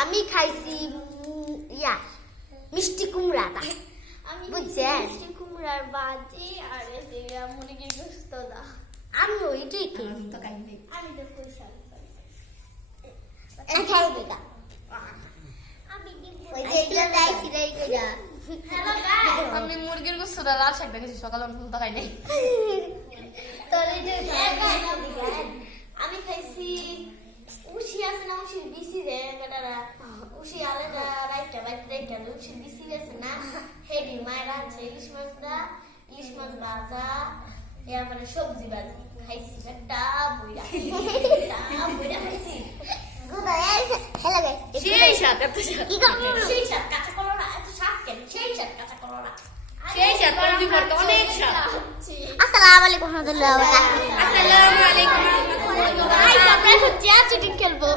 আমি খাইছি ইয়া মিষ্টি কুমড়াটা বুঝছেন, মিষ্টি কুমড়ার বাজি আর মুরগির গোশত দা। আমি ওইটাই খেয়েছি। আমি তো কইছি খাইবে না আমি কি ওই যেটা দাইছি রাই কইরা। হ্যালো গাইস, আমি মুরগির গোশতটা লাল শাক দেখেছি সকালে আমি তো খাই নাই। তোরে যে আমি খাইছি উশি আছে না, উশি বিসি রে কাটারা উশি আলাদা রাইটা রাইটা উশি বিসি আছে না, হেডি মায়েরা আছে ইলিশ মাছ ভাজা, এরপরে সবজি ভাজি খাইছি একটা বইরা খাইছি। হ্যালো গাইস, সেই শাক এত শাক। কি খাবো? সেই সাত কাঁচা কলা এত শাক কেন? সেই সাত কাঁচা কলা সেই শাক পরবি করতে অনেক শাক। আসসালামু আলাইকুম ওয়া রাহমাতুল্লাহি ওয়া বারাকাতুহু। আসসালামু আলাইকুম। গাইস আমরা এখন চেয়ার শুটিং খেলবো।